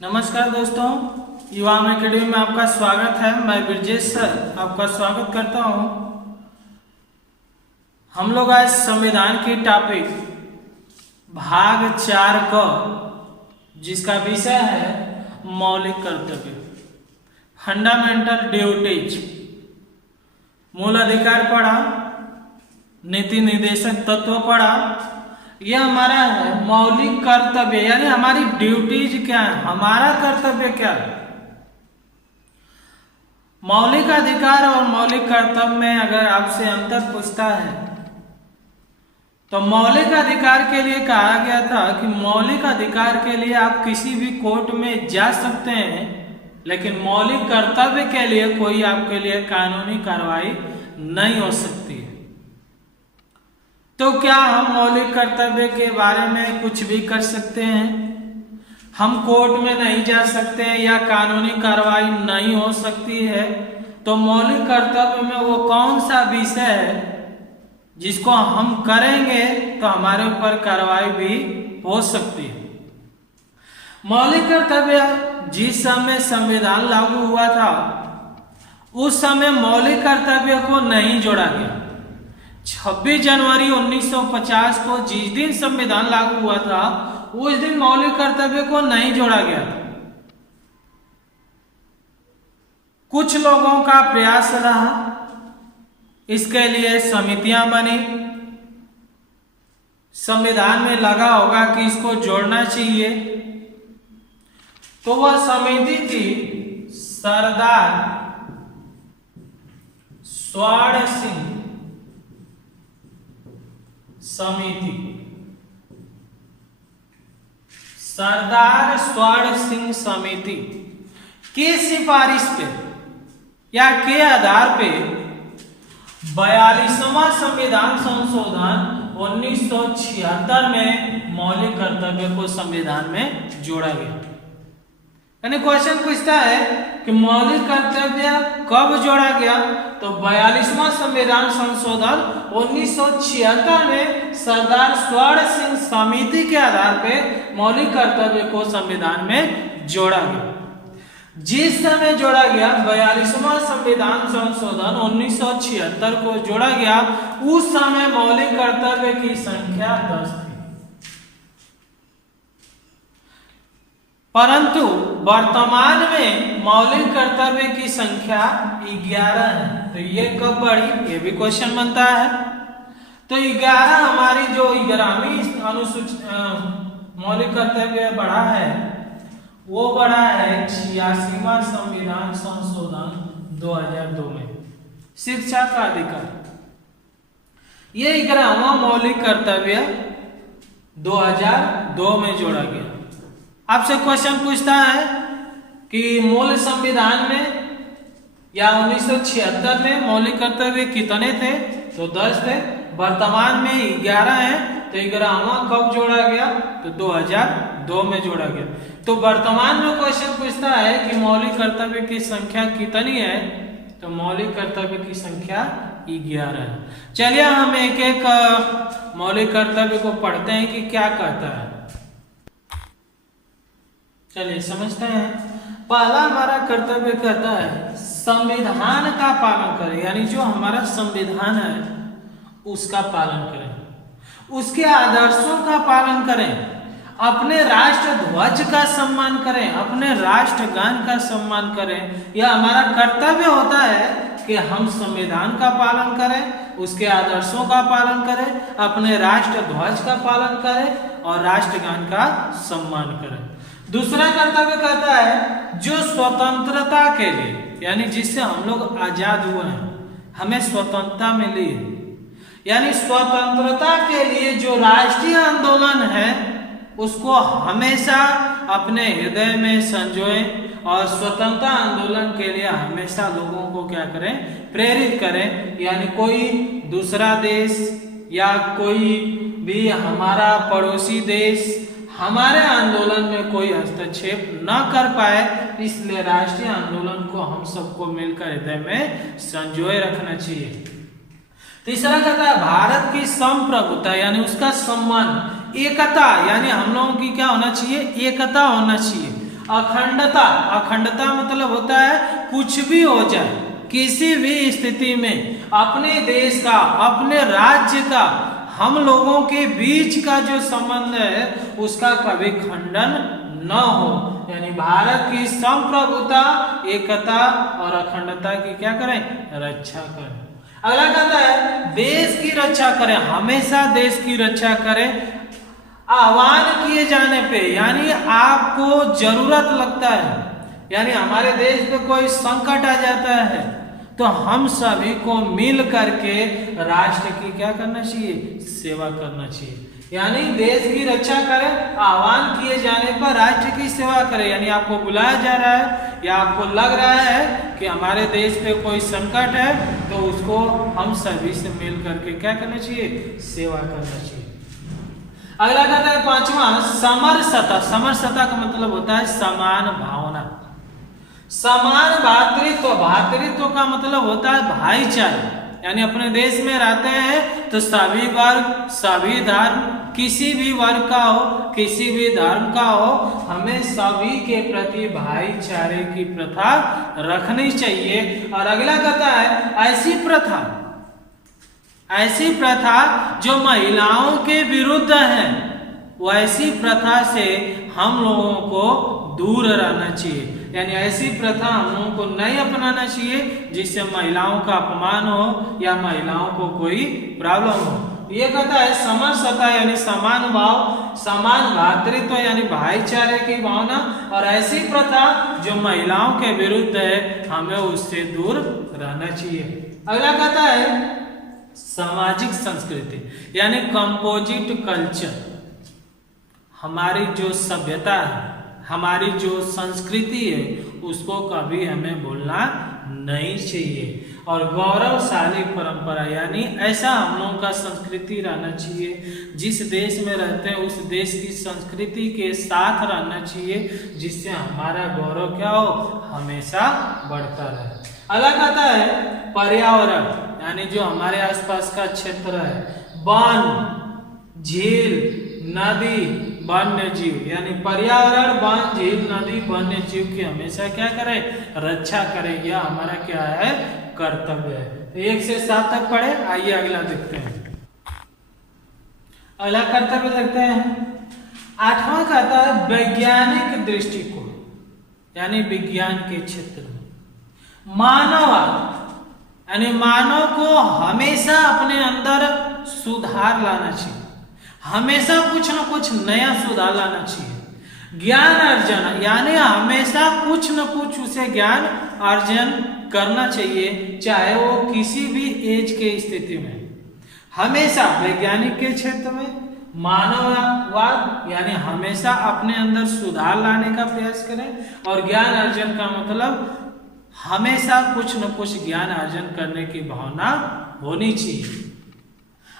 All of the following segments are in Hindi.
नमस्कार दोस्तों, युवा एकेडमी में आपका स्वागत है। मैं ब्रजेश सर आपका स्वागत करता हूं। हम लोग आज संविधान की टॉपिक भाग 4 का जिसका विषय है मौलिक कर्तव्य, फंडामेंटल ड्यूटीज, मूल अधिकार पढ़ा, नीति निर्देशक तत्व पढ़ा। यह हमारा है मौलिक कर्तव्य, यानी हमारी ड्यूटीज क्या है, हमारा कर्तव्य क्या है। मौलिक अधिकार और मौलिक कर्तव्य में अगर आपसे अंतर पूछता है तो मौलिक अधिकार के लिए कहा गया था कि मौलिक अधिकार के लिए आप किसी भी कोर्ट में जा सकते हैं, लेकिन मौलिक कर्तव्य के लिए कोई आपके लिए कानूनी कार्रवाई नहीं हो सकती है। तो क्या हम मौलिक कर्तव्य के बारे में कुछ भी कर सकते हैं? हम कोर्ट में नहीं जा सकते हैं या कानूनी कार्रवाई नहीं हो सकती है। तो मौलिक कर्तव्य में वो कौन सा विषय है जिसको हम करेंगे तो हमारे ऊपर कार्रवाई भी हो सकती है। मौलिक कर्तव्य जिस समय संविधान लागू हुआ था उस समय मौलिक कर्तव्य को नहीं जोड़ा गया। 26 जनवरी 1950 को जिस दिन संविधान लागू हुआ था उस दिन मौलिक कर्तव्य को नहीं जोड़ा गया था। कुछ लोगों का प्रयास रहा, इसके लिए समितियां बनी, संविधान में लगा होगा कि इसको जोड़ना चाहिए। तो वह समिति थी सरदार स्वर्ण सिंह समिति। सरदार स्वर्ण सिंह समिति के सिफारिश पे या के आधार पे 42वां संविधान संशोधन 1976 में मौलिक कर्तव्य को संविधान में जोड़ा गया। यानी क्वेश्चन पूछता है कि मौलिक कर्तव्य कब जोड़ा गया, तो 42वां संविधान संशोधन 1976 में सरदार स्वर्ण सिंह समिति के आधार पे मौलिक कर्तव्य को संविधान में जोड़ा गया। जिस समय जोड़ा गया 42वां संविधान संशोधन 1976 को जोड़ा गया, उस समय मौलिक कर्तव्य की संख्या 10 थी, परंतु वर्तमान में मौलिक कर्तव्य की संख्या 11 है। तो ये कब बढ़ी, ये भी क्वेश्चन बनता है। तो 11 हमारी जो 11वीं अनुसूचित मौलिक कर्तव्य बढ़ा है वो बढ़ा है 86वां संविधान संशोधन 2002 में, शिक्षा का अधिकार। ये 11वां मौलिक कर्तव्य 2002 में जोड़ा गया। आपसे क्वेश्चन पूछता है कि मूल संविधान में या 1976 में मौलिक कर्तव्य कितने थे, तो 10 थे। वर्तमान में 11 है, तो 11वां कब जोड़ा गया, तो 2002 में जोड़ा गया। तो वर्तमान में क्वेश्चन पूछता है कि मौलिक कर्तव्य की संख्या कितनी है, तो मौलिक कर्तव्य की संख्या 11 है। चलिए हम एक एक मौलिक कर्तव्य को पढ़ते हैं कि क्या कहता है। चलिए समझते हैं। पहला हमारा कर्तव्य कहता है संविधान का पालन करें, यानी जो हमारा संविधान है उसका पालन करें, उसके आदर्शों का पालन करें, अपने राष्ट्र ध्वज का सम्मान करें, अपने राष्ट्रगान का सम्मान करें। यह हमारा कर्तव्य होता है कि हम संविधान का पालन करें, उसके आदर्शों का पालन करें, अपने राष्ट्र ध्वज का पालन करें और राष्ट्रगान का सम्मान करें। दूसरा कर्तव्य कहता है जो स्वतंत्रता के लिए, यानी जिससे हम लोग आजाद हुए हैं, हमें स्वतंत्रता मिली है, यानी स्वतंत्रता के लिए जो राष्ट्रीय आंदोलन है उसको हमेशा अपने हृदय में संजोएं और स्वतंत्रता आंदोलन के लिए हमेशा लोगों को क्या करें, प्रेरित करें। यानी कोई दूसरा देश या कोई भी हमारा पड़ोसी देश हमारे आंदोलन में कोई हस्तक्षेप न कर पाए, इसलिए राष्ट्रीय आंदोलन को हम सबको मिलकर हृदय में संजोए रखना चाहिए। तीसरा कहता है भारत की संप्रभुता, यानी उसका सम्मान, एकता, यानी हम लोगों की क्या होना चाहिए, एकता होना चाहिए। अखंडता, अखंडता मतलब होता है कुछ भी हो जाए, किसी भी स्थिति में अपने देश का, अपने राज्य का, हम लोगों के बीच का जो संबंध है उसका कभी खंडन न हो। यानी भारत की संप्रभुता, एकता और अखंडता की क्या करें, रक्षा करें। अगला कहता है देश की रक्षा करें, हमेशा देश की रक्षा करें। आह्वान किए जाने पे, यानी आपको जरूरत लगता है, यानी हमारे देश पे कोई संकट आ जाता है तो हम सभी को मिल करके राष्ट्र की क्या करना चाहिए, सेवा करना चाहिए। यानी देश की रक्षा करें, आह्वान किए जाने पर राष्ट्र की सेवा करें। यानी आपको बुलाया जा रहा है या आपको लग रहा है कि हमारे देश पे कोई संकट है तो उसको हम सभी से मिल करके क्या करना चाहिए, सेवा करना चाहिए। अगला कहता है पांचवा समरसता। समरसता का मतलब होता है समान भावना, समान भातृत्व। भातृत्व का मतलब होता है भाईचारा। यानी अपने देश में रहते हैं तो सभी वर्ग, सभी धर्म, किसी भी वर्ग का हो, किसी भी धर्म का हो, हमें सभी के प्रति भाईचारे की प्रथा रखनी चाहिए। और अगला कहता है ऐसी प्रथा जो महिलाओं के विरुद्ध है, वैसी प्रथा से हम लोगों को दूर रहना चाहिए। यानी ऐसी प्रथा हम लोगों को नहीं अपनाना चाहिए जिससे महिलाओं का अपमान हो या महिलाओं को कोई प्रॉब्लम हो। ये कहता है समरसता यानी समान भाव, समान भातृत्व यानी भाईचारे की भावना, और ऐसी प्रथा जो महिलाओं के विरुद्ध है हमें उससे दूर रहना चाहिए। अगला कहता है सामाजिक संस्कृति यानी कंपोजिट कल्चर। हमारी जो सभ्यता है, हमारी जो संस्कृति है उसको कभी हमें भूलना नहीं चाहिए। और गौरवशाली परंपरा यानी ऐसा हम लोगों का संस्कृति रहना चाहिए, जिस देश में रहते हैं उस देश की संस्कृति के साथ रहना चाहिए, जिससे हमारा गौरव क्या हो, हमेशा बढ़ता रहे। अलग आता है पर्यावरण यानी जो हमारे आसपास का क्षेत्र है, वन, झील, नदी, वन्य जीव, यानी पर्यावरण, वन, झील, नदी, वन्य जीव की हमेशा क्या करें, रक्षा करें। यह हमारा क्या है, कर्तव्य है। तो 1 से 7 तक पढ़े, आइए अगला देखते हैं। अगला कर्तव्य देखते हैं। 8वां कहता है वैज्ञानिक दृष्टिकोण यानी विज्ञान के क्षेत्र में मानववाद यानी मानव को हमेशा अपने अंदर सुधार लाना चाहिए, हमेशा कुछ न कुछ नया सुधार लाना चाहिए। ज्ञान अर्जन यानी हमेशा कुछ न कुछ उसे ज्ञान अर्जन करना चाहिए, चाहे वो किसी भी एज के स्थिति में। हमेशा वैज्ञानिक के क्षेत्र में मानववाद यानी हमेशा अपने अंदर सुधार लाने का प्रयास करें, और ज्ञान अर्जन का मतलब हमेशा कुछ न कुछ ज्ञान अर्जन करने की भावना होनी चाहिए।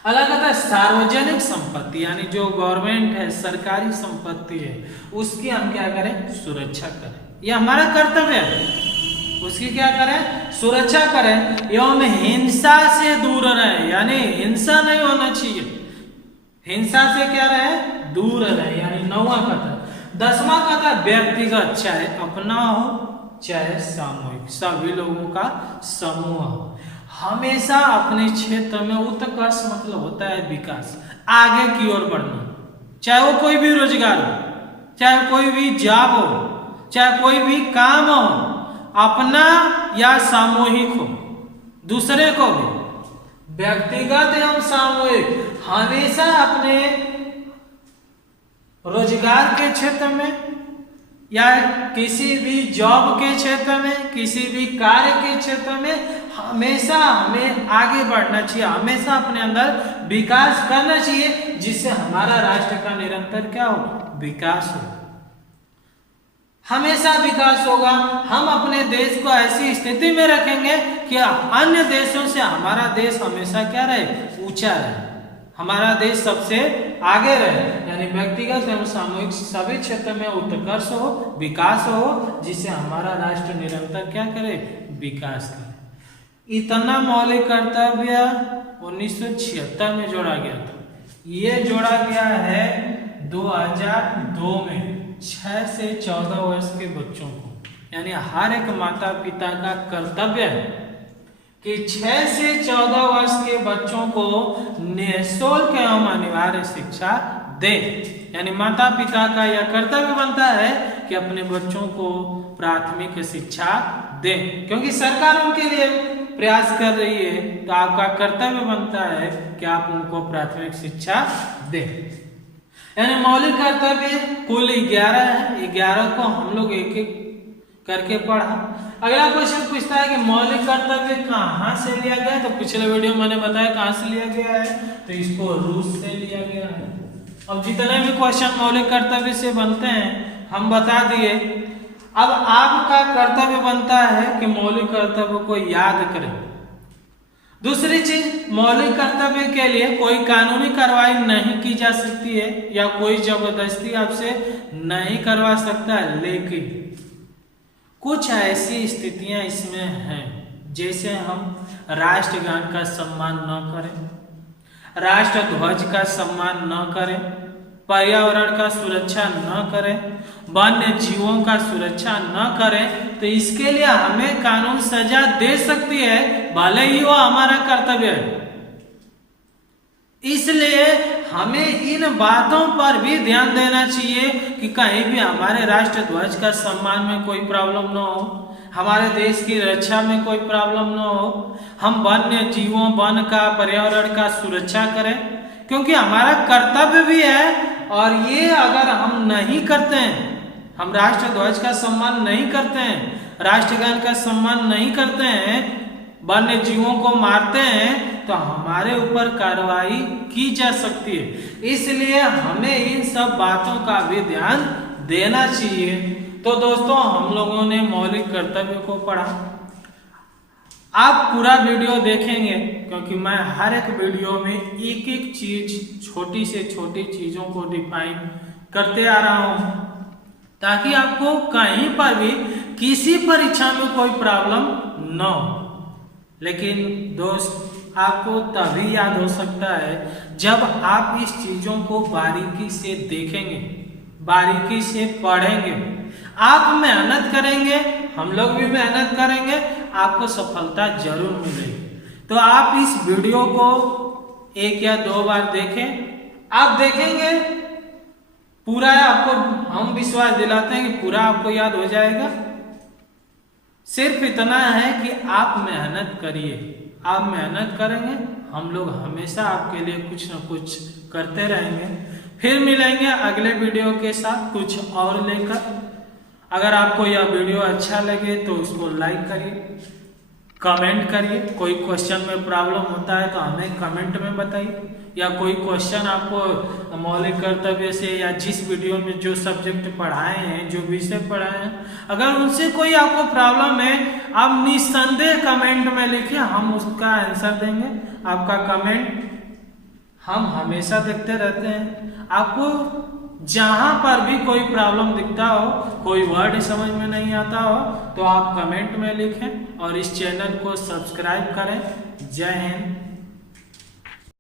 अलग आता है सार्वजनिक संपत्ति यानी जो गवर्नमेंट है, सरकारी संपत्ति है, उसकी हम क्या करें, सुरक्षा करें। यह हमारा कर्तव्य है, उसकी क्या करें, सुरक्षा करें। एवं हिंसा से दूर रहे यानी हिंसा नहीं होना चाहिए, हिंसा से क्या रहे, दूर रहे, यानी 9वां कथा। 10वां कथा व्यक्तिगत, चाहे अपना हो चाहे सामूहिक, सभी लोगों का समूह हो, हमेशा अपने क्षेत्र में उत्कर्ष मतलब होता है विकास, आगे की ओर बढ़ना। चाहे वो कोई भी रोजगार हो, चाहे कोई भी जॉब हो, चाहे कोई भी काम हो, अपना या सामूहिक हो, दूसरे को भी, व्यक्तिगत एवं सामूहिक, हमेशा अपने रोजगार के क्षेत्र में या किसी भी जॉब के क्षेत्र में, किसी भी कार्य के क्षेत्र में हमेशा हमें आगे बढ़ना चाहिए, हमेशा अपने अंदर विकास करना चाहिए, जिससे हमारा राष्ट्र का निरंतर क्या हो, विकास हो। हमेशा विकास होगा। हम अपने देश को ऐसी स्थिति में रखेंगे कि अन्य देशों से हमारा देश हमेशा क्या रहे, ऊंचा रहे, हमारा देश सबसे आगे रहे। यानी व्यक्तिगत एवं सामूहिक सभी क्षेत्र में उत्कर्ष हो, विकास हो, जिससे हमारा राष्ट्र निरंतर क्या करे, विकास करे। इतना मौलिक कर्तव्य 1976 में जोड़ा गया था, ये जोड़ा गया है 2002 में, 6 से 14 वर्ष के बच्चों को, यानी हर एक माता पिता का कर्तव्य है कि 6 से 14 वर्ष के बच्चों को निःशुल्क एवं अनिवार्य शिक्षा दे। यानी माता पिता का यह कर्तव्य बनता है कि अपने बच्चों को प्राथमिक शिक्षा दे, क्योंकि सरकार उनके लिए प्रयास कर रही है, तो आपका कर्तव्य बनता है कि आप उनको प्राथमिक शिक्षा दें। यानी मौलिक कर्तव्य कुल 11 है, 11 को हम लोग एक एक करके पढ़ा। अगला क्वेश्चन पूछता है कि मौलिक कर्तव्य कहाँ से लिया गया है, तो पिछले वीडियो मैंने बताया कहाँ से लिया गया है, तो इसको रूस से लिया गया है। अब जितने भी क्वेश्चन मौलिक कर्तव्य से बनते हैं हम बता दिए। अब आपका कर्तव्य बनता है कि मौलिक कर्तव्य को याद करें। दूसरी चीज, मौलिक कर्तव्य के लिए कोई कानूनी कार्रवाई नहीं की जा सकती है या कोई जबरदस्ती आपसे नहीं करवा सकता है, लेकिन कुछ ऐसी स्थितियां इसमें हैं, जैसे हम राष्ट्रगान का सम्मान न करें, राष्ट्र ध्वज का सम्मान न करें, पर्यावरण का सुरक्षा न करें, वन्य जीवों का सुरक्षा न करें, तो इसके लिए हमें कानून सजा दे सकती है, भले ही वो हमारा कर्तव्य है। इसलिए हमें इन बातों पर भी ध्यान देना चाहिए कि कहीं भी हमारे राष्ट्र ध्वज का सम्मान में कोई प्रॉब्लम न हो, हमारे देश की रक्षा में कोई प्रॉब्लम न हो, हम वन्य जीवों, वन का, पर्यावरण का सुरक्षा करें, क्योंकि हमारा कर्तव्य भी है। और ये अगर हम नहीं करते हैं, हम राष्ट्र ध्वज का सम्मान नहीं करते हैं, राष्ट्रगान का सम्मान नहीं करते हैं, वन्य जीवों को मारते हैं, तो हमारे ऊपर कार्रवाई की जा सकती है। इसलिए हमें इन सब बातों का भी ध्यान देना चाहिए। तो दोस्तों, हम लोगों ने मौलिक कर्तव्य को पढ़ा। आप पूरा वीडियो देखेंगे, क्योंकि मैं हर एक वीडियो में एक एक चीज, छोटी से छोटी चीजों को डिफाइन करते आ रहा हूं, ताकि आपको कहीं पर भी किसी परीक्षा में कोई प्रॉब्लम न हो। लेकिन दोस्त, आपको तभी याद हो सकता है जब आप इस चीजों को बारीकी से देखेंगे, बारीकी से पढ़ेंगे, आप मेहनत करेंगे, हम लोग भी मेहनत करेंगे, आपको सफलता जरूर मिलेगी। तो आप इस वीडियो को 1 या 2 बार देखें। आप देखेंगे पूरा, आपको हम विश्वास दिलाते हैं कि पूरा आपको याद हो जाएगा। सिर्फ इतना है कि आप मेहनत करिए, आप मेहनत करेंगे, हम लोग हमेशा आपके लिए कुछ न कुछ करते रहेंगे। फिर मिलेंगे अगले वीडियो के साथ कुछ और लेकर। अगर आपको यह वीडियो अच्छा लगे तो उसको लाइक करिए, कमेंट करिए। कोई क्वेश्चन में प्रॉब्लम होता है तो हमें कमेंट में बताइए, या कोई क्वेश्चन आपको मौलिक कर्तव्य से या जिस वीडियो में जो सब्जेक्ट पढ़ाए हैं, जो विषय पढ़ाए हैं, अगर उनसे कोई आपको प्रॉब्लम है, आप निस्संदेह कमेंट में लिखिए, हम उसका आंसर देंगे। आपका कमेंट हम हमेशा देखते रहते हैं। आपको जहां पर भी कोई प्रॉब्लम दिखता हो, कोई वर्ड समझ में नहीं आता हो, तो आप कमेंट में लिखें और इस चैनल को सब्सक्राइब करें। जय हिंद।